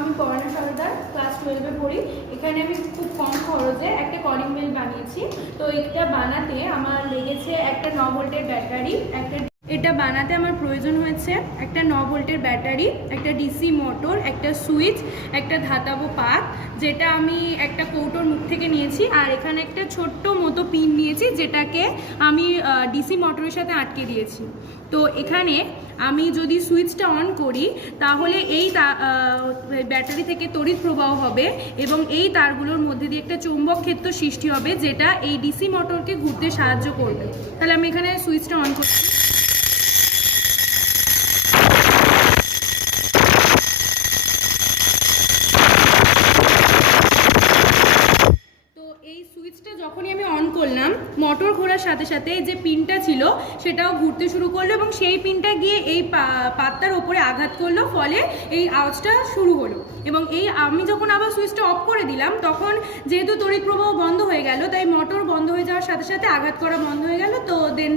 আমি পড়ানো সরকার ক্লাস 12-এ পড়ি। এখানে আমি খুব কম খরচে একটা কলিং বেল বানিয়েছি। তো এটা বানাতে আমার লেগেছে একটা 9 ভোল্টের ব্যাটারি, এটা বানাতে আমার প্রয়োজন হয়েছে একটা 9 ভোল্টের ব্যাটারি, একটা ডিসি মোটর, একটা সুইচ, একটা ধাতব পাত যেটা আমি একটা কৌটোর মুখ থেকে নিয়েছি, আর এখানে একটা ছোট্ট মতো পিন নিয়েছি যেটাকে আমি ডিসি মোটরের সাথে আটকে দিয়েছি। তো এখানে আমি যদি সুইচটা অন করি তাহলে এই ব্যাটারি থেকে তড়িৎ প্রবাহ হবে এবং এই তারগুলোর মধ্যে দিয়ে একটা চৌম্বক ক্ষেত্র সৃষ্টি হবে যেটা এই ডিসি মোটরকে ঘুরতে সাহায্য করবে। তাহলে আমি এখানে সুইচটা অন করছি। সুইচটা যখনই আমি অন করলাম, মোটর ঘোরার সাথে সাথে যে পিনটা ছিল সেটাও ঘুরতে শুরু করলো এবং সেই পিনটা গিয়ে এই পাতার ওপরে আঘাত করলো, ফলে এই আওয়াজটা শুরু হলো। এবং আমি যখন আবার সুইচটা অফ করে দিলাম তখন যেহেতু তড়িৎ প্রবাহ বন্ধ হয়ে গেল, তাই মোটর বন্ধ হয়ে যাওয়ার সাথে সাথে আঘাত করা বন্ধ হয়ে গেল। তো দেন